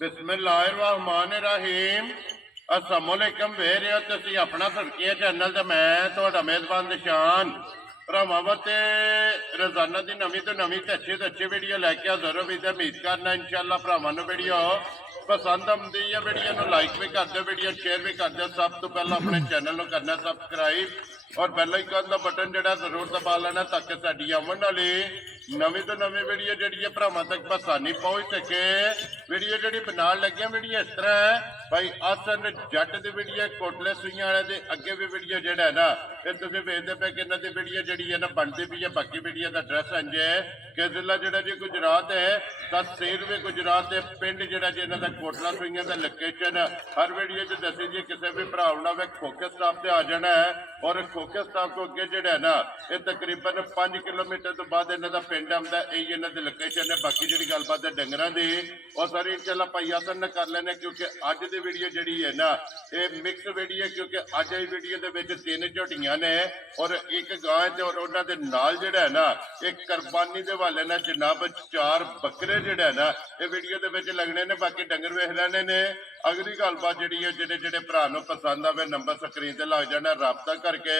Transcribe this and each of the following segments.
बिस्मिल्लाहिर्रहमानिर्रहीम अस्सलामुअलैकुम ਵੇਖ ਰਹੇ ਹੋ ਤੁਸੀਂ ਆਪਣਾ ਧੜਕੀਆਂ ਚੈਨਲ ਤੇ ਮੈਂ ਤੁਹਾਡਾ ਮੇਜ਼ਬਾਨ ਨਿਸ਼ਾਨ ਭਰਾਵਾਂ ਵਾਸਤੇ ਰੋਜ਼ਾਨਾ ਦੀ ਨਵੀਂ ਤੋਂ ਨਵੀਂ ਤੇ ਅੱਛੀ ਵੀਡੀਓ ਲੈ ਕੇ ਹਾਜ਼ਰ ਹਾਂ। ਵੀ ਤੇ ਉਮੀਦ ਕਰਨਾ ਇਨਸ਼ਾਅੱਲਾ ਭਰਾਵਾਂ ਨੂੰ ਵੀਡੀਓ ਪਸੰਦ ਆਉਂਦੀ ਹੈ। ਵੀਡੀਓ ਨੂੰ ਲਾਈਕ ਵੀ ਕਰ ਦਿਓ, ਵੀਡੀਓ ਸ਼ੇਅਰ ਵੀ ਕਰ ਦਿਓ। ਸਭ ਤੋਂ ਪਹਿਲਾਂ ਆਪਣੇ ਚੈਨਲ ਨੂੰ ਕਰਨਾ ਸਬਸਕ੍ਰਾਈਬ और बैल आइकन का बटन जोड़ा जरूर दबा लेना ताकि साड़ी आवन वाली नवी तो नवी वीडियो जी भरावां तक आसानी पहुँच सके। वीडियो जी बना लगे वीडियो इस तरह है भाई आसन जट की वीडियो कोटले सुइयां वाले दे अगे भी वीडियो जोड़ा है ना ये तुम वेखते पे कि इन्हों की वीडियो जी है ना बनती पी है। बाकी वीडियो का एड्रैस इंज है कि जिला जोड़ा जी गुजरात है तहसील भी गुजरात है पिंड जोड़ा जी इन्हों का कोटला सुइयां का लोकेशन हर वीडियो च दसी जी किसी भी भरा ना खोखे स्टाफ से आ जाना है। और खोखे स्टाफ तो अगे जोड़ा है ना ये तकरीबन 5 किलोमीटर तो बाद इन्हों का पिंड आता है। यही इन्हों की लोकेशन है। बाकी जी गलबात है डंगर की और सारी इंशाल्लाह भाई आसन कर लेने क्योंकि अज की वीडियो जी है ना ये मिक्स वीडियो क्योंकि अज की वीडियो के 3 झोटियां ने और एक गां और उन्होंने नाल जोड़ा है ना एक कुरबानी के हवाले ने जनाब 4 बकरे जोड़ा है ना ये वीडियो के लगने ने। बाकी डंगर वेख लेने ने। अगली गलबात जी जेडे भरा पसंद आवे नंबर स्क्रीन से लग जाना राबता करके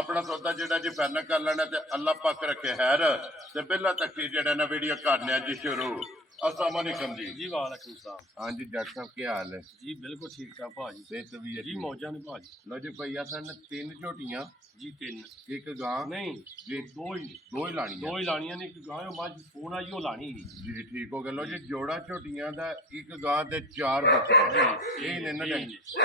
अपना सौदा जोड़ा जी फाइनल कर लेना। तो अल्लाह पाक रखे हैर तो पहला तक जोड़ा ना वीडियो करने जी शुरू। अस्सलाम वालेकुम जी वालेकुम सलाम। हाँ जी डॉक्टर साहब क्या हाल है जी बिल्कुल ठीक ठाक भाजी सेहत भी जी मौजा ने भाजी। लो जी भैया सन 3 झोटियां जी 3 एक गां नहीं जी दो ही लानी ने एक गां मझ सोन आई वो लानी जी ठीक हो गया। लो जी जोड़ा झोटियां दा एक गां ते 4 बकरे यही ने ना ओ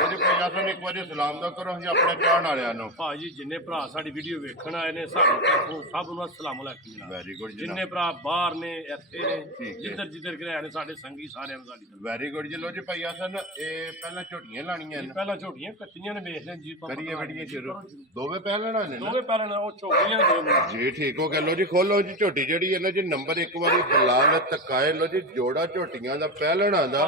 जी भैया सन एक बार सलाम दा करो जी अपने चाहण वालियां नु भाजी जिन्ने भरा साडी वीडियो वेखण आए ने साडे तरफों सब नु अस्सलाम वालेकुम। वेरी गुड जिन्ने भरा बाहर ने इत्थे ने ठीक है जिधर गए ने साडे संगी सारे साडी वेरी गुड जी। लो जी भैया सन ए पहला झोटियां लाणियां ने पहला झोटियां कट्टियां ने वेख लें जी करिए वीडियो शुरू दोवे पहलना ने दोवे पहले ना ओ चोगियां दो जी ठीक हो गया। लो जी खोलो जी झोटी जड़ी है ना जी नंबर एक बारी बलाल तकाए। लो जी जोड़ा झोटियां दा पहलना दा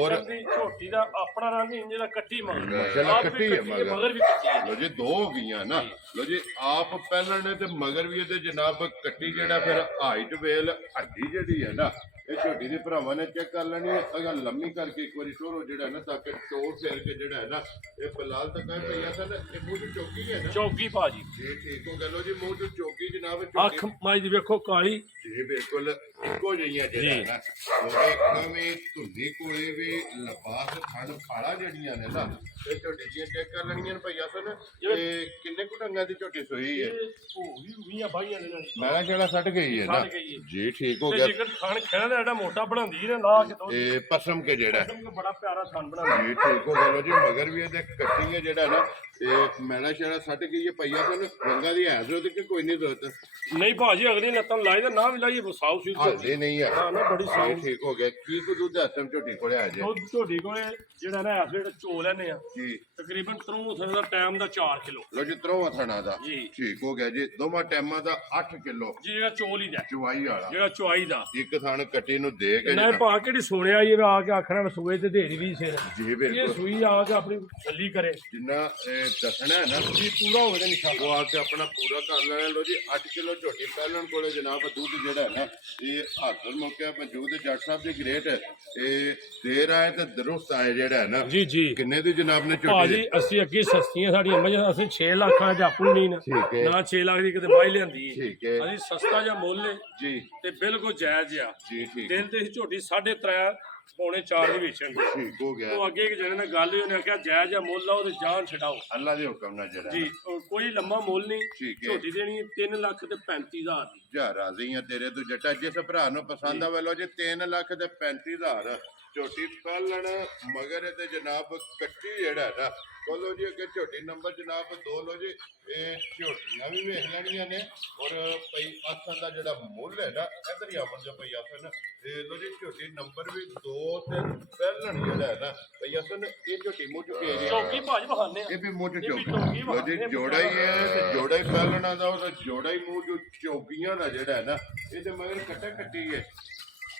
और झोटी दा अपना रंग इंज दा कट्टी मगर माशाल्लाह कट्टी है मगर भी कट्टी है। लो जी दो हो गई ना। लो जी आप पहलने ते मगर भी ये जनाब कट्टी जड़ा फिर हाइट वेल हड्डी जड़ी है ना ये झोटी के भरावां ने चेक कर लेनी है। अगर लम्मी करके एक बार शोरो जड़ा ना ताकि टोर फेर के जड़ा है ना ये बलाल तकाए भैया सन ये मुंह च चौकी है ना चौकी भाजी जी ठीक हो गया। लो जी मुंह च चौकी जनाब अख माई दी वेखो काली जी बिल्कुल इको जइयां जेड़ा है ना क्योंकि नवी धुंधी कोई भी लबास खंड फाड़ा जड़ियां ने ना ये झोटी जी चेक कर लेनियां भैया सन ये किन्ने कु ढंगा दी झोटी सोई है ओ भी उइयां भाईयां ने मैं जेड़ा सट गई है ना जी ठीक हो गया। जिगर खान खेड़ा दा एड़ा मोटा बनांदी ने ला के दो ये पसम के जेड़ा बड़ा प्यारा थान बनांदी जी ठीक हो गया। लो जी मगर भी ये कट्टी है जेड़ा ना ये मैना शेड़ा सट गई है भैया सन रंगा दी है जरूरत कि कोई नहीं जरूरत नहीं भाजी अगली नतन लाई दे ना भी लाई साफ सुथरी हाले नहीं है हां ना बड़ी जी साफ ठीक हो गया। की को दूध आसम झोटी कोले आ जाए दुध झोटी कोले जेड़ा ना इस वेले चो लेने आ जी तकरीबन 3 दा टाइम दा 4 किलो लो जी त्रवा थना दा जी ठीक हो गया जी दोवां टाइमां दा 8 किलो जी जेड़ा चोल ही दा चवाई वाला जेड़ा चवाई दा एक थान कट्टी नु दे के ना भा केड़ी सुनिया ये आ के आखना सूए ते देरी भी सिर जी ये बिल्कुल सूई आ के अपनी छली करे जिन्ना दसना है ना जी पूरा होवे ते निशान वो आके अपना पूरा कर लेना। लो जी 8 किलो झोटी पहलन कोले जनाब दूध जेड़ा है ना ये हासिल मौके मौजूद है। जट साहब जी ग्रेट ये देर आए ते दुरुस्त आए जेड़ा है ना जी जी किन्ने दी जनाब ने भाजी झोटी ਅਸੀਂ ਅੱਗੇ ਸਸਤੀਆਂ ਸਾਡੀਆਂ ਮੱਝਾਂ ਅਸੀਂ 6 ਲੱਖਾਂ ਚ ਆਪਣੀ ਨਹੀਂ ਨਾ ठीक है ਨਾ 6 ਲੱਖ ਦੀ ਕਿਤੇ ਬਾਈ ਲਿਆਂਦੀ ਹੈ ठीक है ਅਸੀਂ ਸਸਤਾ ਜਿਹਾ ਮੁੱਲ ਹੈ जी ਤੇ ਬਿਲਕੁਲ ਜਾਇਜ਼ ਆ जी ठीक ਦਿਨ ਤੇ ਝੋਟੀ 3.5 ਪੌਣੇ 4 ਦੀ ਵੇਚਣ ਦੀ ठीक हो गया। ਉਹ ਅੱਗੇ ਇੱਕ ਜਣੇ ਨਾਲ ਗੱਲ ਹੋਈ ਉਹਨੇ ਆਖਿਆ ਜਾਇਜ਼ ਆ ਮੁੱਲ ਲਾਓ ਤੇ ਜਾਨ ਛਡਾਓ अल्लाह दे हुक्म ना जड़ा ਜੀ ਉਹ ਕੋਈ ਲੰਮਾ ਮੁੱਲ ਨਹੀਂ ठीक है ਝੋਟੀ ਦੇਣੀ 3 ਲੱਖ ਤੇ 35,000 ਦੀ जा राजी है तेरे तो जटा जिस भरा नु पसंद आवे। लो जी 3 लाख ते 35,000 झोटी पहलन मगर ते जनाब कट्टी जेड़ा है ना बोलो जी अगे झोटी नंबर जनाब 2 लो जी ये झोटियां भी वेख लेनियां ने और भई आसन दा जेड़ा मुੱਲ है ना इधर ही आवन जो भई आसन लो जी झोटी नंबर भी 2 ते पहलन जेड़ा है ना भई आसन ये झोटी मुंह चुके ਚੌਕੀ ਭਾਜ ਬਹਾਨੇ ये भी मुंह ये भी चौकी चौकी लो जी बहाने जोड़ा ही है ते जोड़ा ही पहलना दा और जोड़ा ही मुंह जो चौकियां दा जेड़ा है ना ये ते मगर कट्टा कट्टी है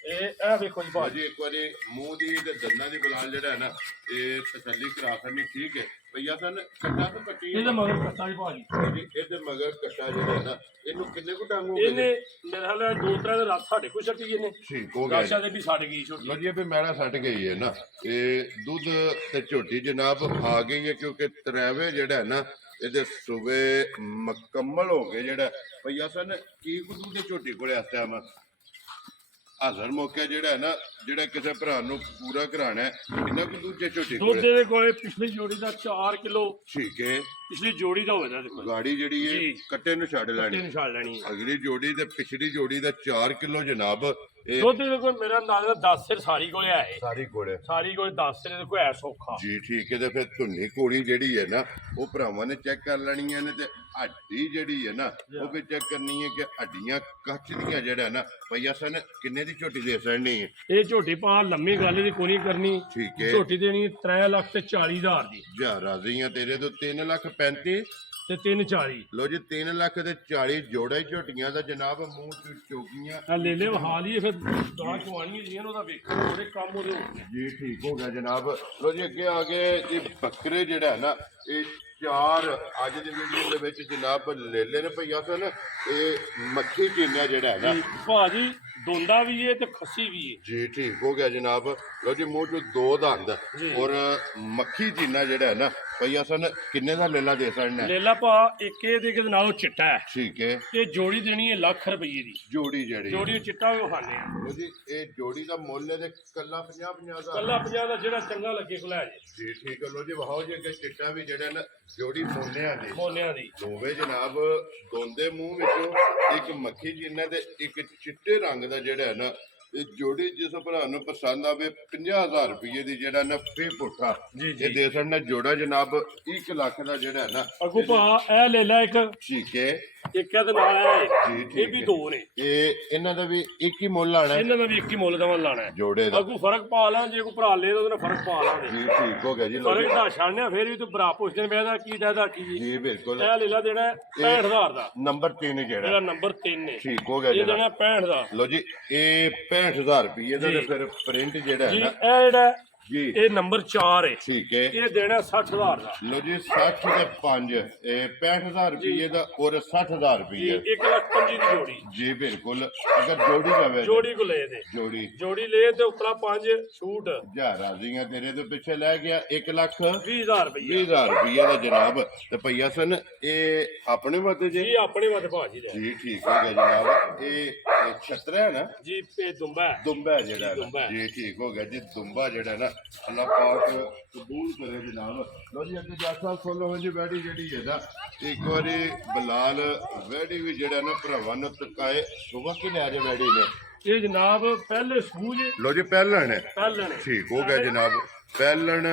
ਇਹ ਵੇਖੋ ਜੀ ਭਾਜੀ ਭਾਜੀ ਇੱਕ ਵਾਰੀ ਮੂੰਹ ਦੀ ਤੇ ਦੰਦਾਂ ਦੀ ਬਲਾਲ ਜਿਹੜਾ ਹੈ ਨਾ ਇਹ ਤਸੱਲੀ ਕਰਾ ਕਰਨੀ ਠੀਕ ਹੈ ਭਈਆ ਸਨ ਕੱਟਾ ਤੋਂ ਕੱਟੀ ਇਹਦੇ ਮਗਰ ਕੱਟਾ ਜੀ ਭਾਜੀ ਜੀ ਇਹਦੇ ਮਗਰ ਕੱਟਾ ਜਿਹੜਾ ਹੈ ਨਾ ਇਹਨੂੰ ਕਿੰਨੇ ਕੁ ਟੰਗ ਹੋ ਗਏ ਇਹਨੇ ਮੇਰੇ ਖਿਆਲ ਨਾਲ 2-3 ਦਿਨ ਰਾਤ ਸਾਡੇ ਕੋਲ ਛੱਡੀ ਇਹਨੇ ਠੀਕ ਹੋ ਗਿਆ ਰਾਸ਼ਾ ਦੇ ਵੀ ਛੱਡ ਗਈ ਛੋਟੀ ਵਧੀਆ ਵੀ ਮੈਲਾ ਸੱਟ ਗਈ ਹੈ ਨਾ ਇਹ ਦੁੱਧ ਤੇ ਝੋਟੀ ਜਨਾਬ ਆ ਗਈ ਹੈ ਕਿਉਂਕਿ ਤਰਾਵੇ ਜਿਹੜਾ ਹੈ ਨਾ ਇਹਦੇ ਸੂਬੇ ਮੁਕੰਮਲ ਹੋ ਗਏ ਜਿਹੜਾ ਭਈਆ ਸਨ ਕੀ ਕੁ ਦੇ ਝੋਟੀ ਕੋਲੇ ਇਸ ਟਾਈਮ ਹਾਜ਼ਰ ਮੌਕਾ ਜਿਹੜਾ ਹੈ ਨਾ ਜਿਹੜਾ ਕਿਸੇ ਭਰਾ ਨੂੰ ਪੂਰਾ ਕਰਾਣਾ ਹੈ ਇਹਨਾਂ ਕੋ ਦੂਜੇ ਝੋਟੀ ਦੁੱਧ ਕੋਲੇ ਦੇ ਕੋਲੇ ਪਿਛਲੀ ਜੋੜੀ ਦਾ 4 ਕਿਲੋ ਠੀਕ ਹੈ ਪਿਛਲੀ ਜੋੜੀ ਦਾ ਹੋਇਆ ਇਹਦੇ ਕੋਲ ਗਾੜੀ ਜਿਹੜੀ ਹੈ ਜੀ। ਕੱਟੇ ਨੂੰ ਛੱਡ ਕੱਟੇ ਲੈਣੀ ਨੂੰ ਛੱਡ ਲੈਣੀ ਹੈ। ਅਗਲੀ ਜੋੜੀ ਤੇ ਪਿਛਲੀ ਜੋੜੀ ਦਾ 4 ਕਿਲੋ ਜਨਾਬ ਇਹ ਦੁੱਧ ਦੇ ਕੋਲ ਮੇਰਾ ਅੰਦਾਜ਼ਾ 10 ਸਿਰ ਸਾਰੀ ਕੋਲੇ ਆਏ ਸਾਰੀ ਕੋਲੇ ਸਾਰੀ ਕੋਲੇ 10 ਸਿਰ ਦੇ ਕੋਲ ਐ ਸੌਖਾ ਜੀ ਠੀਕ ਹੈ ਤੇ ਫਿਰ ਧੁੰਨੀ ਕੋੜੀ ਜਿਹੜੀ ਹੈ ਨਾ ਉਹ ਭਰਾਵਾਂ ਨੇ ਚੈੱਕ ਕਰ ਲੈਣੀਆਂ ਨੇ ਤੇ ਹੱਡੀ ਜਿਹੜੀ ਹੈ ਨਾ ਉਹ ਵੀ ਚੈੱਕ ਕਰਨੀ ਹੈ ਕਿ ਹੱਡੀਆਂ ਕੱਚ ਦੀਆਂ ਜਿਹੜਾ ਨਾ ਭਈਆ ਸਨ ਕਿੰਨੇ ਦੀ ਝੋਟੀ ਦੇ ਸੜਨੀ ਹੈ ਇਹ ਝੋਟੀ ਪਾ ਲੰਮੀ ਗੱਲ ਦੀ ਕੋਈ ਨਹੀਂ ਕਰਨੀ ਠੀਕ ਹੈ ਝੋਟੀ ਦੇਣੀ 3 ਲੱਖ ਤੇ 40 ਹਜ਼ਾਰ ਦੀ ਜਾ ਰਾਜ਼ੀਆਂ ਤੇਰੇ ਤੋਂ 3,35,000 ਤੇ 340 ਲੋ ਜੀ 3,40,000 ਜੋੜਾ ਹੀ ਝੋਟੀਆਂ ਦਾ ਜਨਾਬ ਮੂੰਹ ਚ ਚੋਕੀਆਂ ਆ ਲੈ ਲੈ ਵਹਾ ਲਈਏ ਫਿਰ ਗਾਂ ਚਵਾਣੀ ਜੀਆਂ ਉਹਦਾ ਵੇਖੋ ਉਹਦੇ ਕੰਮ ਉਹਦੇ ਹੋ ਗਏ ਜੀ ਠੀਕ ਹੋ ਗਿਆ ਜਨਾਬ ਲੋ ਜੀ ਅੱਗੇ ਆ ਗਏ ਇਹ ਬੱਕਰੇ ਜਿਹੜਾ ਹੈ ਨਾ ਇਹ 4 ਅੱਜ ਦੀ ਵੀਡੀਓ ਦੇ ਵਿੱਚ ਜਨਾਬ ਲੈ ਨੇ ਭਈਆ ਸਨ ਇਹ ਮੱਖੀ ਚੀਨਾ ਜਿਹੜਾ ਹੈ ਨਾ ਭਾਜੀ ਦੋਂਦਾ ਵੀ ਏ ਤੇ ਖੱਸੀ ਵੀ ਏ ਜੀ ਠੀਕ ਹੋ ਗਿਆ ਜਨਾਬ ਲੋ ਜੀ ਮੂੰਹ ਚ 2 ਦੰਦ ਜੀ। ਔਰ ਮੱਖੀ ਚੀਨਾ ਜਿਹੜਾ ਹੈ ਨਾ ਭਈਆ ਸਨ ਕਿੰਨੇ ਦਾ ਮੇਲਾ ਦੇ ਸਕਣਾ ਲੇਲਾ ਭਾ ਇੱਕ ਇਹਦੇ ਦੇ ਨਾਲੋਂ ਚਿੱਟਾ ਹੈ ਠੀਕ ਹੈ ਤੇ ਜੋੜੀ ਦੇਣੀ ਹੈ ਲੱਖ ਰੁਪਏ ਦੀ ਜੋੜੀ ਜਿਹੜੀ ਜੋੜੀ ਚਿੱਟਾ ਵੀ ਖਾਣੇ ਆ ਲੋ ਜੀ ਇਹ ਜੋੜੀ ਦਾ ਮੁੱਲ ਇਹਦੇ ਕੱਲਾ 50 ਦਾ ਕੱਲਾ 50 ਦਾ ਜਿਹੜਾ ਚੰਗਾ ਲੱਗੇ ਕੋਲ ਲੈ ਜੇ ਜੀ ਠੀਕ ਹੈ ਲੋ ਜੀ ਵਹਾਓ ਜੀ ਅੱਗੇ ਚਿੱਟਾ ਵੀ ਜਿਹੜਾ ਨਾ ਜੋੜੀ ਮੋਨਿਆਂ ਦੀ ਮੋਲਿਆਂ ਦੀ ਦੋਵੇਂ ਜਨਾਬ ਦੋਂਦੇ ਮੂੰਹ ਵਿੱਚੋਂ ਇੱਕ ਮੱਖੀ ਜਿੰਨਾ ਤੇ ਇੱਕ ਚਿੱਟੇ ਰੰਗ ਦਾ ਜਿਹੜਾ ਹੈ ਨਾ ਇਹ ਜੋੜੀ ਜਿਸ ਭਰਾ ਨੂੰ ਪਸੰਦ ਆਵੇ 50,000 ਰੁਪਏ ਦੀ ਜਿਹੜਾ ਨਾ ਫੇ ਪੁੱਠਾ ਜੀ, ਜੀ। ਇਹ ਦੇ ਸਕਣਾ ਜੋੜਾ ਜਨਾਬ 1 ਲੱਖ ਦਾ ਜਿਹੜਾ ਹੈ ਨਾ ਅੱਗੋਂ ਭਾ ਇਹ ਲੈ ਲੈ ਇੱਕ ਠੀਕ ਹੈ ਇੱਕ ਇਹਦੇ ਨਾਲ ਹੈ ਜੀ, ਠੀਕ ਇਹ ਵੀ ਹੈ। ਦੋ ਨੇ ਇਹ ਇਹਨਾਂ ਦਾ ਵੀ ਇੱਕ ਹੀ ਮੁੱਲ ਆਣਾ ਇਹਨਾਂ ਦਾ ਵੀ ਇੱਕ ਹੀ ਮੁੱਲ ਦਾ ਲਾਣਾ ਹੈ ਜੋੜੇ ਦਾ ਅੱਗੋਂ ਫਰਕ ਪਾ ਲਾਂ ਜੇ ਕੋਈ ਭਰਾ ਲੈ ਤਾਂ ਉਹਦਾ ਫਰਕ ਪਾ ਲਾਂਗੇ ਜੀ ਠੀਕ ਹੋ ਗਿਆ ਜੀ ਲੋ ਫਰਕ ਦਾ ਛਾਣਿਆ ਫਿਰ ਵੀ ਤੂੰ ਭਰਾ ਪੁੱਛਦੇ ਨੇ ਇਹਦਾ ਕੀ ਦਾ ਕੀ ਜੀ ਜੀ ਬਿਲਕੁਲ ਇਹ ਲੈ ਲੈ ਦੇਣਾ 65000 ਦਾ ਨੰਬਰ 3 ਜਿਹੜਾ ਜਿਹੜਾ ਨੰਬਰ 3 ਨੇ ਠੀਕ ਹੋ ਗਿਆ ਇਹ ਜਨਾਬ ਦੇਣਾ 65 ਦਾ ਲੋ ਜੀ ਇਹ 65,000 ਰੁਪਏ ਦਾ ਤੇ ਜੀ। ਫਿਰ ਪ੍ਰਿੰਟ ਜਿਹੜਾ ਜੀ ਹੈ ਇਹ ਨਾ ਜਿਹੜਾ ਜੀ ਇਹ ਨੰਬਰ 4 ਹੈ ਠੀਕ ਹੈ ਇਹ ਦੇਣਾ 60000 ਦਾ ਲੋ ਜੀ 60 ਤੇ 5 ਇਹ 65,000 ਰੁਪਏ ਦਾ ਔਰ 60,000 ਜੀ ਰੁਪਏ 1,25,000 ਦੀ ਜੋੜੀ ਜੀ ਬਿਲਕੁਲ ਅਗਰ ਜੋੜੀ ਜਾਵੇ ਜੋੜੀ ਕੋ ਲੈ ਦੇ ਜੋੜੀ ਜੋੜੀ ਲੈ ਤੇ ਉਤਰਾ 5 ਛੂਟ ਜਾ ਰਾਜ਼ੀਆਂ ਤੇਰੇ ਤੋਂ ਪਿੱਛੇ ਲੈ ਗਿਆ 1,20,000 20000 ਰੁਪਏ ਦਾ ਜਨਾਬ ਤੇ ਭਈਆ ਸਨ ਇਹ ਆਪਣੇ ਵਾਸਤੇ ਜੀ ਜੀ ਆਪਣੇ ਵੱਧ ਭਾਜੀ ਲੈ ਜੀ ਠੀਕ ਹੋ ਗਿਆ ਜਨਾਬ ਇਹ ਛਤਰਾ ਹੈ ਨਾ ਜੀ ਇਹ ਦੁੰਬਾ ਹੈ। ਦੁੰਬਾ ਜਿਹੜਾ ਦੁੰਬਾ ਹੈ ਹੈ। ਜੀ ਠੀਕ ਹੋ ਗਿਆ ਜੀ ਦੁੰਬਾ ਜਿਹੜਾ ਨਾ ਅੱਲਾਹ ਪਾਕ ਕਬੂਲ ਕਰੇ ਜਨਾਬ ਲੋ ਜੀ ਅੱਗੇ ਜਾਸਾ ਫੁੱਲ ਹੋ ਜੀ ਬੈਠੀ ਜਿਹੜੀ ਹੈ ਨਾ ਇੱਕ ਵਾਰੀ ਬਲਾਲ ਵੈੜੀ ਵੀ ਜਿਹੜਾ ਨਾ ਭਰਾਵਾਂ ਨੂੰ ਤਕਾਏ ਸੁਬਹ ਕਿ ਲੈ ਜੇ ਵੈੜੀ ਨੇ ਇਹ ਜਨਾਬ ਪਹਿਲੇ ਸੂਝ ਲੋ ਜੀ ਪਹਿਲਣ ਹੈ ਪਹਿਲਣ ਹੈ। ਠੀਕ ਹੋ ਗਿਆ ਜਨਾਬ ਪਹਿਲਣ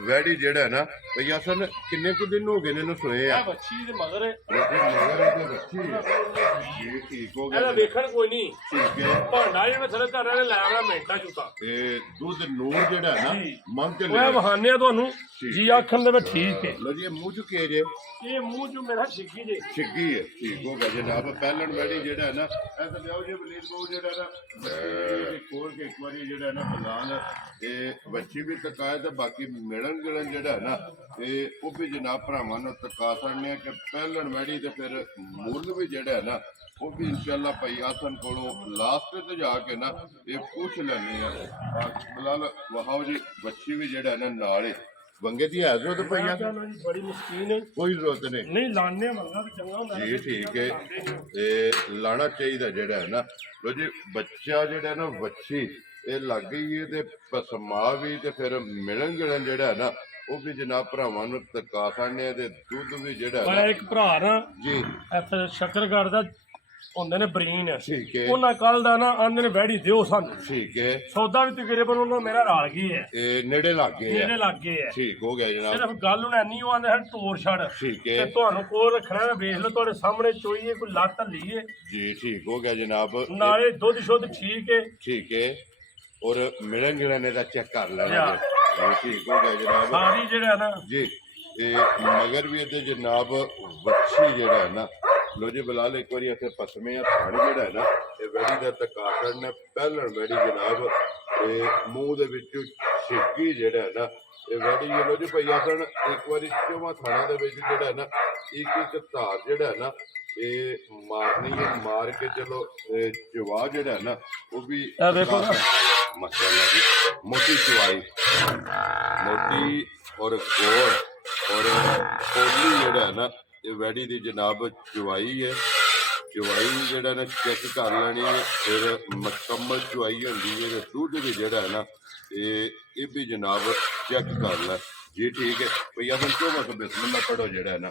ਵੈੜੀ ਜਿਹੜਾ ਹੈ ਨਾ ਭਈਆ ਸਨ ਕਿੰਨੇ ਕੁ ਦਿਨ ਹੋ ਗਏ ਨੇ ਇਹਨੂੰ ਸੋਏ ਆ ਇਹ ਬੱਚੀ ਦੇ ਮਗਰ ਹੈ। ਲੇਕਿਨ ਮਗਰ ਤੇ ਬੱਚੀ ਜੀ ਠੀਕ ਹੋ ਇਹਦਾ ਗਿਆ ਵੇਖਣ ਕੋਈ ਨਹੀਂ ਠੀਕ ਹੈ ਭਾਂਡਾ ਜਿਵੇਂ ਥਲੇ ਧਰ ਨੇ ਲੈ ਆਉਣਾ ਮਿੰਟਾਂ ਚੁੱਕਾ ਇਹ ਦੁੱਧ ਨੂਰ ਜਿਹੜਾ ਹੈ ਨਾ ਜੀ। ਮੰਗ ਕੇ ਉਹ ਲੈ ਵਹਾਨੇ ਆ ਤੁਹਾਨੂੰ ਠੀਕ ਜੀ ਆਖਣ ਦੇ ਵਿੱਚ ਠੀਕ ਹੈ ਲੋ ਜੀ ਇਹ ਮੂੰਹ ਚੁੱਕੇ ਜੇ ਇਹ ਮੂੰਹ ਜੋ ਮੇਰਾ ਛਿੱਕੀ ਜੇ ਛਿੱਗੀ ਹੈ ਠੀਕ ਹੋ ਗਿਆ ਜਨਾਬ ਪਹਿਲਣ ਵੈੜੀ ਜਿਹੜਾ ਹੈ ਨਾ ਐਸਾ ਲਿਆਓ ਜੇ ਬਲੀਦ ਬਹੁ ਜਿਹੜਾ ਨਾ ਬੱਚੀ ਖੋਲ ਕੇ ਇੱਕ ਵਾਰੀ ਜਿਹੜਾ ਨਾ ਬਲਾਲ ਇਹ ਬੱਚੀ ਵੀ ਤਕਾਏ ਤੇ ਬਾਕੀ ਮਿਲਣ ਗਿਲਣ ਜਿਹੜਾ ਹੈ ਨਾ ਇਹ ਉਹ ਵੀ ਜਨਾਬ ਭਰਾਵਾਂ ਨੂੰ ਤਕਾ ਸਕਦੇ ਆ ਕਿ ਪਹਿਲਣ ਵੈੜੀ ਤੇ ਫਿਰ ਮੁੱਲ ਵੀ ਜਿਹੜਾ ਹੈ ਨਾ ਉਹ ਵੀ ਇਨਸ਼ਾਅੱਲਾ ਭਾਈ ਆਸਨ ਕੋਲੋਂ ਲਾਸਟ ਤੇ ਜਾ ਕੇ ਨਾ ਇਹ ਪੁੱਛ ਲੈਣੇ ਆ ਬਲਾਲ ਵਹਾਓ ਜੀ ਬੱਚੀ ਵੀ ਜਿਹੜਾ ਹੈ ਨਾ ਨਾਲ ਹੀ ਵੰਗੇ ਦੀ ਹੈ ਜ਼ਰੂਰਤ ਪਈਆ ਜੀ ਬੜੀ ਮੁਸ਼ਕੀਨ ਹੈ ਕੋਈ ਜ਼ਰੂਰਤ ਨਹੀਂ ਨਹੀਂ ਲਾਣੇ ਮੰਗਾ ਤੇ ਚੰਗਾ ਹੁੰਦਾ ਜੀ ਠੀਕ ਹੈ ਤੇ ਲਾਣਾ ਚਾਹੀਦਾ ਜਿਹੜਾ ਹੈ ਨਾ ਲੋ ਜੀ ਬੱਚਾ ਜਿਹੜਾ ਨਾ ਵੱਛੀ ਇਹ ਲੱਗ ਗਈ ਹੈ ਤੇ ਪਸਮਾ ਵੀ ਤੇ ਫਿਰ ਮਿਲਣ ਗਿਲਣ ਜਿਹੜਾ ਹੈ ਨਾ ਉਹ ਵੀ ਜਨਾਬ ਭਰਾਵਾਂ ਨੂੰ ਤਕਾ ਸਕਦੇ ਆ ਤੇ ਦੁੱਧ ਵੀ ਜਿਹੜਾ ਹੈ ਮੈਂ ਨਾ ਇੱਕ ਭਰਾ ਨਾ ਜੀ ਇੱਥੇ ਸ਼ੱਕਰਗੜ੍ਹ ਦਾ ਹੁੰਦੇ ਨੇ ਬਰੀਨ ਠੀਕ ਹੈ ਉਹਨਾਂ ਕੱਲ ਦਾ ਨਾ ਆਂਦੇ ਨੇ ਵੈੜੀ ਦਿਓ ਸਾਨੂੰ ਠੀਕ ਹੈ ਸੌਦਾ ਵੀ ਤਕਰੀਬਨ ਉਹਨਾਂ ਮੇਰਾ ਰਲ ਗਈ ਹੈ ਇਹ ਨੇੜੇ ਲੱਗ ਗਏ ਇਹਦੇ ਆ ਲੱਗੇ ਹੈ ਠੀਕ ਹੋ ਗਿਆ ਜਨਾਬ ਸਿਰਫ ਗੱਲ ਉਹਨਾਂ ਨਹੀਂ ਉਹ ਆਂਦੇ ਹਨ ਤੋੜ ਛੱਡ ਠੀਕ ਤੇ ਹੈ ਤੁਹਾਨੂੰ ਕੋਲ ਰੱਖਣਾ ਵੇਖ ਲਓ ਤੁਹਾਡੇ ਸਾਹਮਣੇ ਚੋਈਏ ਕੋਈ ਲੱਤ ਲਈਏ ਜੀ ਠੀਕ ਹੋ ਗਿਆ ਜਨਾਬ ਨਾਲੇ ਦੁੱਧ ਸ਼ੁੱਧ ਠੀਕ ਹੈ ਠੀਕ ਹੈ ਔਰ ਮਿਲਣ ਗਿਲਣ ਦਾ ਚੈੱਕ ਕਰ ਲੈਣਾ ਜੀ ਠੀਕ ਹੋ ਗਿਆ ਜਨਾਬ ਸਾਰੀ ਜਿਹੜਾ ਨਾ ਜੀ ਇਹ ਮਗਰ ਵੀ ਇਹਦੇ ਜਨਾਬ ਵੱਛੀ ਜਿਹੜਾ ਹੈ ਨਾ ਲੋ ਜੀ ਬਲਾਲ ਇੱਕ ਵਾਰੀ ਇੱਥੇ ਪਸਮੇ ਆ ਥਾਣ ਜਿਹੜਾ ਹੈ ਨਾ ਇਹ ਵੈੜੀ ਦਾ ਤਕਾਤਣ ਨੇ ਪਹਿਲਣ ਵੈੜੀ ਜਨਾਬ ਤੇ ਮੂੰਹ ਦੇ ਵਿੱਚੋਂ ਛਿੱਕੀ ਜਿਹੜਾ ਹੈ ਨਾ ਇਹ ਵੈੜੀ ਲੋ ਜੀ ਭਈਆ ਸਨ ਇੱਕ ਵਾਰੀ ਚੋਵਾਂ ਥਾਣਾ ਦੇ ਵਿੱਚ ਜਿਹੜਾ ਹੈ ਨਾ ਇੱਕ ਧਾਰ ਜਿਹੜਾ ਹੈ ਨਾ ਇਹ ਮਾਰਨੀ ਹੈ ਮਾਰ ਕੇ ਚਲੋ ਚਵਾ ਜਿਹੜਾ ਹੈ ਨਾ ਉਹ ਵੀ ਦੇਖੋ ਨਾ ਮਾਸ਼ਾਅੱਲਾ ਜੀ ਮੋਟੀ ਚਵਾਈ ਮੋਟੀ ਔਰ ਗੋਲ ਔਰ ਪੋਲੀ ਜਿਹੜਾ ਹੈ ਨਾ ਇਹ ਵੈੜੀ ਦੀ ਜਨਾਬ ਚਵਾਈ ਹੈ ਚਵਾਈ ਜਿਹੜਾ ਨਾ ਚੈੱਕ ਕਰ ਲੈਣੀ ਹੈ ਫਿਰ ਮੁਕੰਮਲ ਚਵਾਈ ਹੁੰਦੀ ਹੈ ਦੁੱਧ ਵੀ ਜਿਹੜਾ ਹੈ ਨਾ ਇਹ ਵੀ ਜਨਾਬ ਚੈੱਕ ਕਰ ਲੈ ਜੀ ਠੀਕ ਹੈ ਭਈਆ ਹੁਣ ਚੋਵਾ ਤੋਂ ਬਿਸਮਿਲ੍ਲਾ ਪੜੋ ਜਿਹੜਾ ਹੈ ਨਾ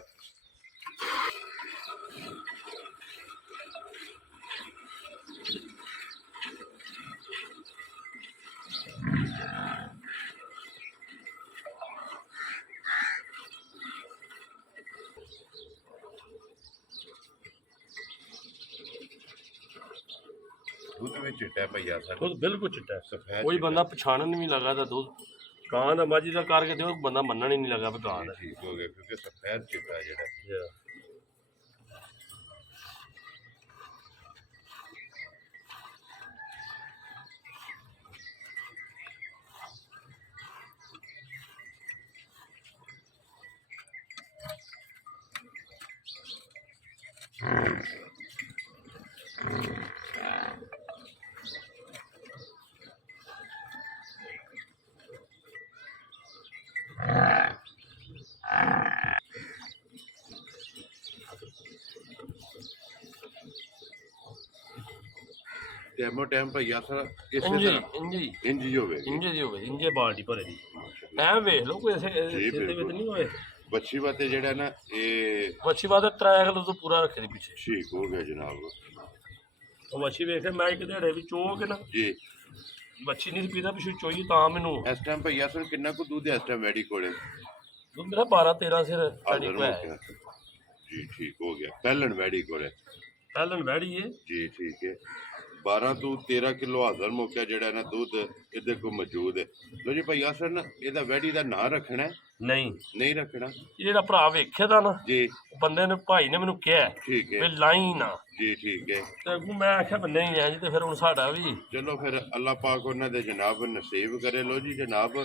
ਦੁੱਧ ਵਿੱਚ ਚਿੱਟਾ ਭਈਆ ਸਰ ਦੁੱਧ ਬਿਲਕੁਲ ਚਿੱਟਾ ਹੈ। ਸਫੈਦ ਕੋਈ ਬੰਦਾ ਪਛਾਣਨ ਨਹੀਂ ਲੱਗਾ ਤਾਂ ਦੁੱਧ ਕਾਂ ਦਾ ਮਾਝੀ ਦਾ ਕਰਕੇ ਦਿਓ ਬੰਦਾ ਮੰਨਣ ਹੀ ਨਹੀਂ ਲੱਗਾ ਵੀ ਕਾਂ ਦਾ ਠੀਕ ਹੋ ਗਿਆ ਕਿਉਂਕਿ ਸਫੈਦ ਚਿੱਟਾ ਜਿਹੜਾ ਟੈਮੋ ਟੈਮ ਭਈਆ ਸਰ ਇਸੇ ਤਰ੍ਹਾਂ ਇੰਜ ਹੋਵੇ ਇੰਜੇ ਬਾਲਟੀ ਭਰੇ ਦੀ ਐ ਵੇਖ ਲਓ ਕੋਈ ਐਸੇ ਸਿੱਧੇ ਵਿੱਚ ਨਹੀਂ ਹੋਏ ਬੱਚੀ ਬਾਤੇ ਜਿਹੜਾ ਨਾ ਇਹ ਮੱਛੀ ਬਾਦ ਟ੍ਰਾਇੰਗਲ ਤੋਂ ਪੂਰਾ ਰੱਖੇ ਦੀ ਪਿੱਛੇ ਠੀਕ ਹੋ ਗਿਆ ਜਨਾਬ ਉਹ ਮੱਛੀ ਵੇਖ ਕੇ ਮੈਂ ਇੱਕ ਦਿਹਾੜੇ ਵੀ ਚੋ ਕੇ ਨਾ ਜੀ ਮੱਛੀ ਨਹੀਂ ਪੀਦਾ ਪਿੱਛੇ ਚੋਈ ਤਾਂ ਮੈਨੂੰ ਇਸ ਟਾਈਮ ਭਈਆ ਸਰ ਕਿੰਨਾ ਕੁ ਦੁੱਧ ਹੈ ਇਸ ਟਾਈਮ ਵੈੜੀ ਕੋਲੇ ਦੁੱਧ ਮੇਰਾ 12-13 ਸਿਰ ਸਾਡੀ ਹਾਜ਼ਰ ਹੋ ਗਿਆ ਜੀ ਠੀਕ ਹੋ ਗਿਆ ਪਹਿਲਣ ਵੈੜੀ ਕੋਲੇ ਪਹਿਲਣ ਵੈੜੀ ਹੈ ਜੀ ਠੀਕ ਹੈ 12 ਤੋਂ 13 ਕਿਲੋ ਹਾਜ਼ਰ ਮੁੱਕਿਆ ਜਿਹੜਾ ਨਾ ਦੁੱਧ ਇਹਦੇ ਕੋਲ ਮੌਜੂਦ ਹੈ ਲੋ ਜੀ ਭਈਆ ਸਰ ਨਾ ਇਹਦਾ ਵੈੜੀ ਦਾ ਨਾਂ ਰੱਖਣਾ ਨਹੀਂ ਰੱਖਣਾ ਇਹ ਜਿਹੜਾ ਭਰਾ ਵੇਖਿਆ ਦਾ ਨਾ ਜੀ ਬੰਦੇ ਨੇ ਭਾਈ ਨੇ ਮੈਨੂੰ ਕਿਹਾ ਠੀਕ ਹੈ ਵੀ ਲਾਈ ਨਾ ਜੀ ਠੀਕ ਹੈ ਤੇ ਅੱਗੋਂ ਮੈਂ ਆਖਿਆ ਵੀ ਨਹੀਂ ਆ ਜੀ ਤੇ ਫਿਰ ਹੁਣ ਸਾਡਾ ਵੀ ਚਲੋ ਫਿਰ ਅੱਲਾਹ ਪਾਕ ਉਹਨਾਂ ਦੇ ਜਨਾਬ ਨਸੀਬ ਕਰੇ ਲੋ ਜੀ ਜਨਾਬ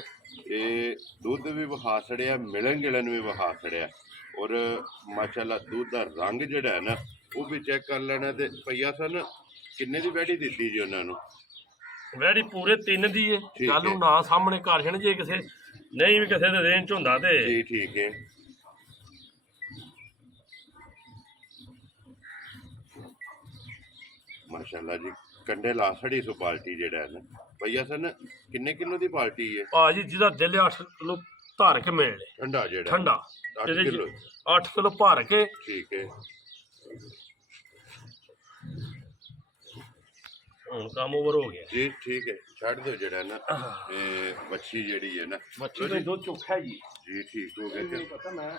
ਇਹ ਦੁੱਧ ਵੀ ਵਿਖਾ ਛੜਿਆ ਮਿਲਣ ਗਿਲਣ ਵੀ ਵਿਖਾ ਛੜਿਆ ਔਰ ਮਾਸ਼ਾਅੱਲਾ ਦੁੱਧ ਦਾ ਰੰਗ ਜਿਹੜਾ ਹੈ ਨਾ ਉਹ ਵੀ ਚੈੱਕ ਕਰ ਲੈਣਾ ਤੇ ਭਈਆ ਸਨ ਕਿੰਨੇ ਦੀ ਵੈੜੀ ਦਿੱਤੀ ਜੀ ਉਹਨਾਂ ਨੂੰ ਵੈੜੀ ਪੂਰੇ 3 ਦੀ ਏ ਕੱਲ ਨੂੰ ਨਾ ਸਾਹਮਣੇ ਕਰ ਛਣ ਜੇ ਕਿਸੇ ਨਹੀਂ ਵੀ ਕਿਸੇ ਦੇ ਰੇਂਜ ਹੁੰਦਾ ਤੇ ਜੀ ਠੀਕ ਹੈ ਮਾਸ਼ਾਅੱਲਾ ਜੀ ਕੰਡੇ ਲਾਸੜੀ ਸੋ ਬਾਲਟੀ ਜਿਹੜਾ ਹੈ ਨਾ ਭਈਆ ਸਨ ਕਿੰਨੇ ਕਿਲੋ ਦੀ ਬਾਲਟੀ ਹੈ ਭਾਜੀ ਜਿਹਦਾ ਦਿਲ 8 ਕਿਲੋ ਧਰ ਕੇ ਮਿਲ ਠੰਡਾ ਜਿਹੜਾ ਠੰਡਾ 8 ਕਿਲੋ 8 ਕਿਲੋ ਭਰ ਕੇ ਠੀਕ ਹੈ ਹੁਣ ਕੰਮ ਓਵਰ ਹੋ ਗਿਆ ਜੀ ਠੀਕ ਹੈ ਛੱਡ ਦਿਓ ਜਿਹੜਾ ਨਾ ਇਹ ਮੱਛੀ ਜਿਹੜੀ ਹੈ ਨਾ ਮੱਛੀ ਦਾ ਦੁੱਧ ਚੋਖਾ ਜੀ ਜੀ ਠੀਕ ਹੋ ਗਿਆ ਜੀ ਪਤਾ ਮੈਂ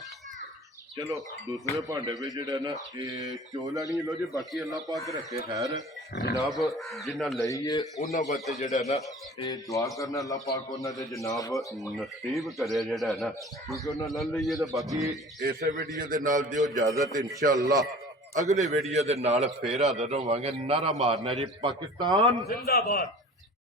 ਚਲੋ ਦੂਸਰੇ ਭਾਂਡੇ ਵਿੱਚ ਜਿਹੜਾ ਨਾ ਇਹ ਚੋਲਾ ਨਹੀਂ ਲੋ ਜੀ ਬਾਕੀ ਅੱਲਾਹ ਪਾਕ ਰੱਖੇ ਖੈਰ ਜਨਾਬ ਜਿਨ੍ਹਾਂ ਲਈ ਹੈ ਉਹਨਾਂ ਵਾਸਤੇ ਜਿਹੜਾ ਨਾ ਇਹ ਦੁਆ ਕਰਨਾ ਅੱਲਾਹ ਪਾਕ ਉਹਨਾਂ ਦੇ ਜਨਾਬ ਨਸੀਬ ਕਰੇ ਜਿਹੜਾ ਨਾ ਕਿਉਂਕਿ ਉਹਨਾਂ ਲੈ ਲਈਏ ਤਾਂ ਬਾਕੀ ਇਸੇ ਵੀਡੀਓ ਦੇ ਨਾਲ ਦਿਓ ਇਜਾਜ਼ਤ ਇਨਸ਼ਾਅੱਲਾ ਅਗਲੇ ਵੀਡੀਓ ਦੇ ਨਾਲ ਫੇਰ ਹਾਜ਼ਰ ਹੋਵਾਂਗੇ ਨਾਰਾ ਮਾਰਨਾ ਜੀ ਪਾਕਿਸਤਾਨ ਜ਼ਿੰਦਾਬਾਦ